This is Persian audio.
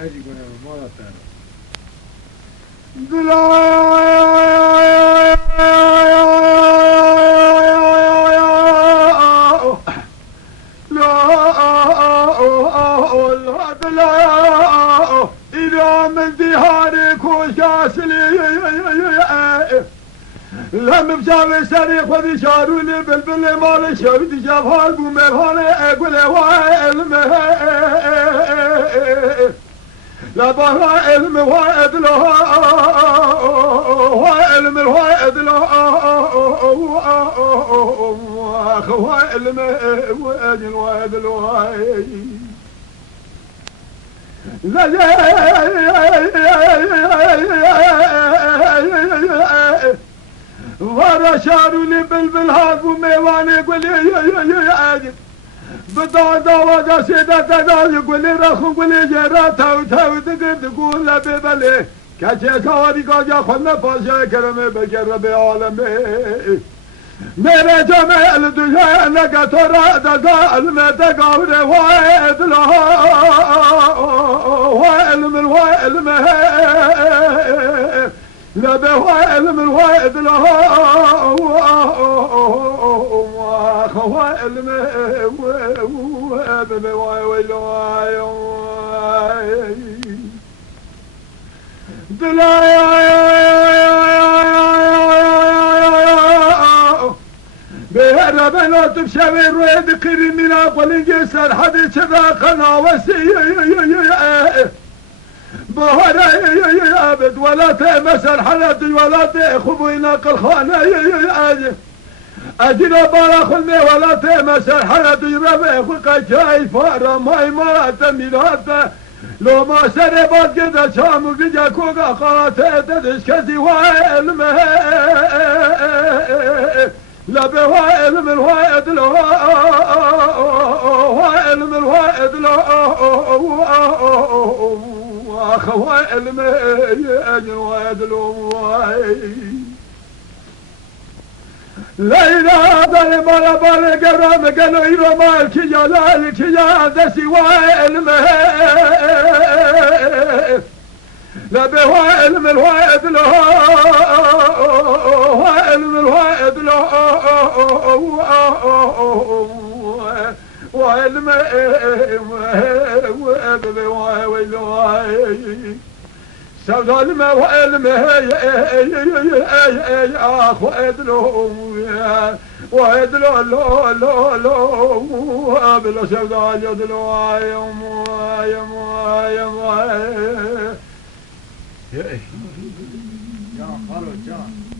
هاجي قلنا مرة ثانية إذا من دهارك وشاسلي لم بجاوي سريق وذي شاروني بالبل مال شودي جافار بوميفاني اقول وائل لا بها علم وائد له وائل من وائد له وائل من وائد له ورا شاروني بالبل هاف وميواني يقول لي بدادا وجا سيدا تدا يقول لي رخو يقول لي جرا تو تقول له ببلي كاچه كاري كاجا خلنا پاشا کرمه بکر به عالمه میره جمعل دوشه نگه را دگا علمه دگاوره وائد لها وائل من وائل مه لبه وائل من وائد لها وائل مه وائل مه وائل بهر بنات بشوي رويد قري من أقل جسر حد كذا خناوسي بهر أبد ولا تمسر حلت ولا تخبو يناقل خانة أجل بارا خلمي ولا تمسر حلت يربي خلقا جاي فارا ماي مرات ميرات لو ما سربات كده شامو بيجا كوكا قاتل تدش كذي وائل لا بوائل من وائد له وائل من وائد له وائل من أجل وائد له ليلى داري مالا باري قرام قالوا إيرو مالك جلالك يا دسي وائل مه لا بوائل من وائد له وائل من وائد له وائل وائل سودا الماء وإلمه أخ وإدلو وإدلو لو لو لو بلا سودا يدلو جان خالو جان